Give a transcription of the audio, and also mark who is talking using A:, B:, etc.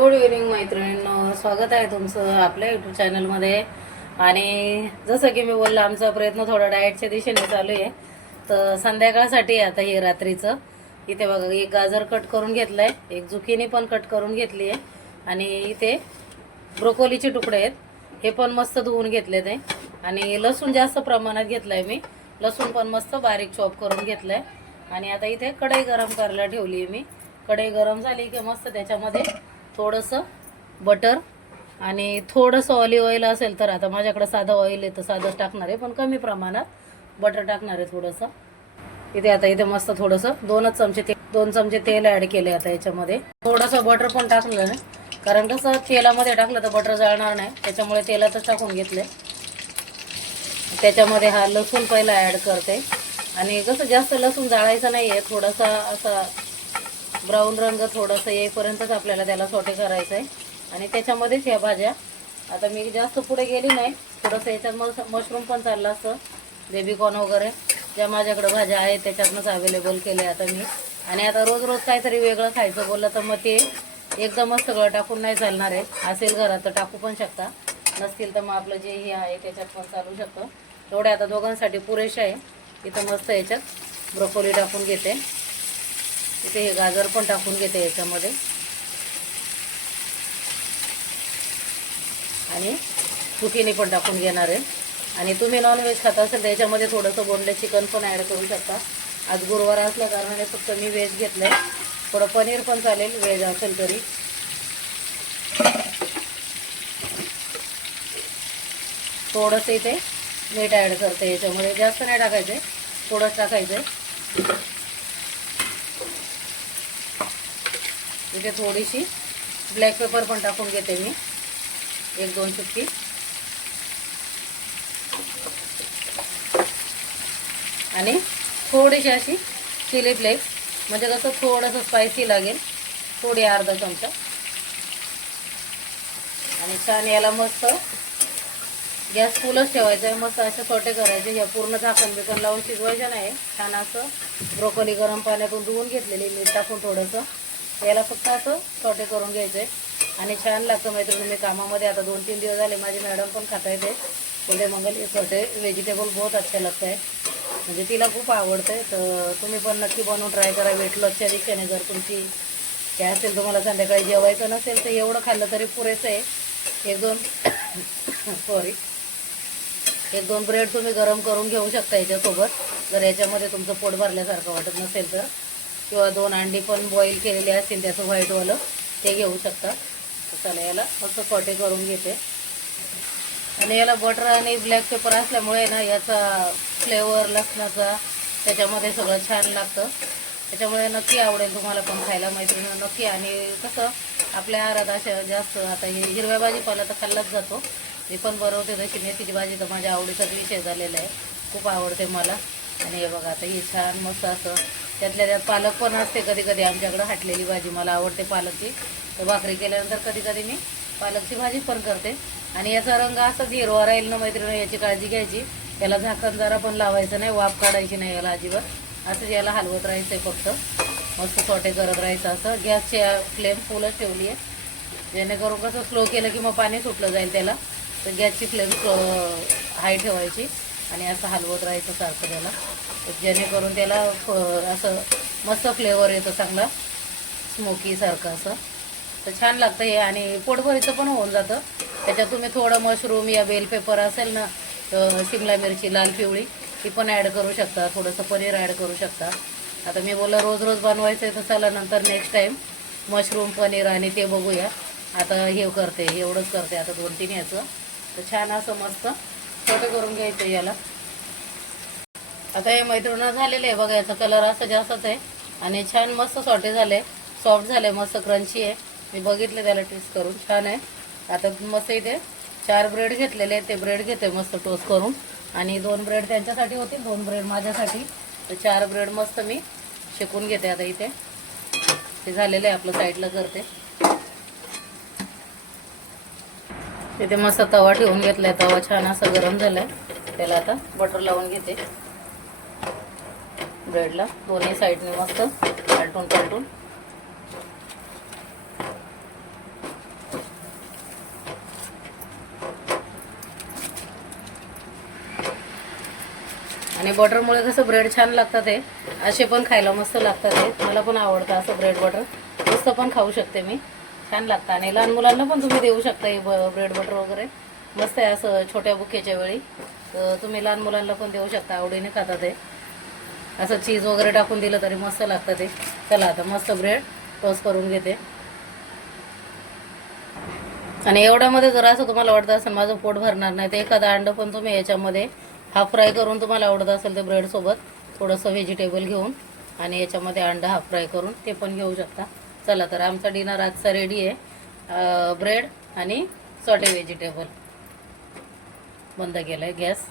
A: Good evening मैत्रिणींनो. स्वागत आहे तुमचं आपल्या युट्यूब चॅनलमध्ये आणि जसं की मी बोललं आमचा प्रयत्न थोडा डाएटच्या दिशेने चालू आहे. तर संध्याकाळसाठी आता हे रात्रीचं. इथे बघा एक गाजर कट करून घेतलं आहे एक जुकिनी पण कट करून घेतली आहे. आणि इथे ब्रोकोलीचे तुकडे आहेत. हे पण मस्त धुवून घेतले ते. आणि लसूण जास्त प्रमाणात घेतलं आहे मी. लसूण पण मस्त बारीक चॉप करून घेतलं आहे आणि आता इथे कढई गरम करायला ठेवली आहे मी. कढई गरम झाली की मस्त त्याच्यामध्ये थोडंसं बटर आणि थोडंसं ऑलिव्ह ऑइल असेल तर आता माझ्याकडं साधं ऑइल आहे तर साधंच टाकणार आहे पण कमी प्रमाणात बटर टाकणार आहे थोडंसं. इथे आता इथे मस्त थोडंसं दोनच चमचे ते दोन चमचे तेल ॲड केले आता याच्यामध्ये. थोडंसं बटर पण टाकलं ना कारण कसं तेलामध्ये टाकलं तर बटर जळणार नाही त्याच्यामुळे तेलातच टाकून घेतले त्याच्यामध्ये हा लसूण पहिला ॲड करते. आणि कसं जास्त लसूण जाळायचं नाही आहे थोडासा असा ब्राऊन रंग थोडंसं येईपर्यंतच आपल्याला त्याला सोटे करायचं आहे आणि त्याच्यामध्येच ह्या भाज्या. आता मी जास्त पुढे गेली नाही. थोडंसं याच्यात मग मशरूम पण चाललं असतं. बेबीकॉर्न वगैरे. ज्या माझ्याकडे भाज्या आहेत त्याच्यातनंच अवेलेबल केले आता मी. आणि आता रोज रोज काहीतरी वेगळं खायचं बोललं तर मग ते एकदमच सगळं टाकून नाही चालणार आहे. असेल घरात तर टाकू पण शकता. नसतील तर मग आपलं जे हे आहे त्याच्यात पण चालू शकतं. एवढे आता दोघांसाठी पुरेशा आहे. इथं मस्त याच्यात ब्रोकोली टाकून घेते. इथे हे गाजर पण टाकून घेते याच्यामध्ये. आणि चुकीने पण टाकून घेणार आहे. आणि तुम्ही नॉनव्हेज खाता असेल तर याच्यामध्ये थोडंसं बोंडले चिकन पण ॲड करू शकता. आज गुरुवार असल्या कारणाने फक्त मी व्हेज घेतलं आहे थोडं पनीर पण चालेल व्हेज असेल तरी. थोडंसं इथे मीठ ॲड करते याच्यामध्ये. जास्त नाही टाकायचं आहे थोडंच टाकायचं. इथे थोडीशी ब्लॅक पेपर पण टाकून घेते मी. एक दोन चुटकी. आणि थोडीशी अशी चिली फ्लेक्स म्हणजे कसं थोडंसं स्पायसी लागेल. थोडी अर्धा चमचा. आणि छान याला मस्त गॅस फुलच ठेवायचा आहे. मस्त असे सोटे करायचे. या पूर्ण झाकण बिकण लावून शिजवायचं नाही. छान असं ब्रोकोली गरम पाण्यातून धुवून घेतलेली. मीठ टाकून थोडंसं. याला फक्त असं सोटे करून घ्यायचं आहे आणि छान लागतं मैत्रिणी मी कामामध्ये आता दोन तीन दिवस झाले माझी मॅडम पण खाता येते. पुढे मंगल ये छोटे व्हेजिटेबल बहुत अच्छे लागत आहे म्हणजे तिला खूप आवडतं आहे तर तुम्ही पण नक्की बनवून ट्राय करा. वेट लॉसच्या दिशेने जर तुमची काय असेल तुम्हाला संध्याकाळी जेवायचं नसेल तर एवढं खाल्लं तरी पुरेसं आहे. एक दोन सॉरी एक दोन ब्रेड तुम्ही गरम करून घेऊ शकता याच्यासोबत. जर याच्यामध्ये तुमचं पोट भरल्यासारखं वाटत नसेल तर. किंवा दोन अंडी पण बॉईल केलेली असतील त्याचं व्हाईटवालं ते घेऊ शकता. चला याला फक्त कॉटे करून घेते. आणि याला बटर आणि ब्लॅक पेपर असल्यामुळे ना याचा फ्लेवर लसणाचा त्याच्यामध्ये सगळं छान लागतं. त्याच्यामुळे नक्की आवडेल तुम्हाला पण खायला मैत्रिणी नक्की. आणि कसं आपल्या आहारात अशा जास्त आता हे हिरव्या भाजीपाला तर खाल्लाच जातो. मी पण बरवते तशी. मेथीची भाजी तर माझ्या आवडीचाच विषय झालेला आहे. खूप आवडते मला. आणि हे बघा आता हे छान मस्त असं त्यातल्या त्यात पालक पण असते कधी कधी. आमच्याकडं हाटलेली भाजी मला आवडते पालकची. तर भाकरी केल्यानंतर कधी कधी मी पालकची भाजी पण करते. आणि याचा रंग असाच हिरवा राहील ना मैत्रिणी याची काळजी घ्यायची. याला झाकण जरा पण लावायचं नाही वाफ काढायची नाही याला अजिबात. असंच याला हलवत राहायचं आहे फक्त. मस्त सोटे करत राहायचं असं. गॅसची फ्लेम फुलच ठेवली आहे. जेणेकरून कसं स्लो केलं की मग पाणी सुटलं जाईल त्याला. तर गॅसची फ्लेम हाय ठेवायची. आणि असं हलवत राहायचं सारखं त्याला. जेणेकरून त्याला फ- असं मस्त फ्लेवर येतो चांगला. स्मोकीसारखं असं. तर छान लागतं हे. आणि पोटभरीचं पण होऊन जातं. त्याच्यात तुम्ही थोडं मशरूम या बेल पेपर असेल ना शिमला मिरची लाल पिवळी ती पण ॲड करू शकता. थोडंसं पनीर ॲड करू शकता. आता मी बोललं रोज रोज बनवायचं आहे तर चला नंतर नेक्स्ट टाईम मशरूम पनीर आणि ते बघूया. आता हे करते एवढंच करते. आता दोन तीन याचं. तर छान असं मस्त छोटं करून घ्यायचं याला. आता हे मैत्रिणी झालेलं आहे बघा याचा कलर असं जास्तच आहे. आणि छान मस्त सॉटे झाले. सॉफ्ट झाले मस्त क्रंची आहे. मी बघितले त्याला टेस्ट करून. छान आहे. आता मस्त इथे चार ब्रेड घेतलेले आहेत. ते ब्रेड घेते मस्त टोस्ट करून. आणि दोन ब्रेड त्यांच्यासाठी होतील दोन ब्रेड माझ्यासाठी. तर चार ब्रेड मस्त मी शेकून घेते आता इथे. ते झालेलं आहे आपलं साईडला करते. तिथे मस्त तवा ठेवून घेतलाय. तवा छान असा गरम झालाय. त्याला आता बटर लावून घेते. ब्रेडला. दोन्ही साईडने मस्त पलटून पालटून. आणि बटरमुळे कसं ब्रेड छान लागतात हे. असे पण खायला मस्त लागतात हे. मला पण आवडतं असं ब्रेड बटर मस्त पण खाऊ शकते मी. छान लागतं. आणि लहान मुलांना पण तुम्ही देऊ शकता हे ब्रेड बटर वगैरे. मस्त आहे असं छोट्या बुकेच्या वेळी. तुम्ही लहान मुलांना पण देऊ शकता. आवडीने खातात हे. असं चीज वगैरे टाकून दिलं तरी मस्त लागतं ते. चला आता मस्त ब्रेड टोस्ट करून घेते. आणि एवढ्यामध्ये जर असं तुम्हाला वाटतं असेल माझं पोट भरणार नाही तर एखादं अंडं पण तुम्ही याच्यामध्ये हाफ फ्राय करून तुम्हाला आवडत असेल ते ब्रेडसोबत थोडंसं व्हेजिटेबल घेऊन आणि याच्यामध्ये अंडा हाफ फ्राय करून ते पण घेऊ शकता. चला तर आमचा डिनर आजचा रेडी आहे. ब्रेड आणि सॉटे व्हेजिटेबल बंद केलं आहे गॅस.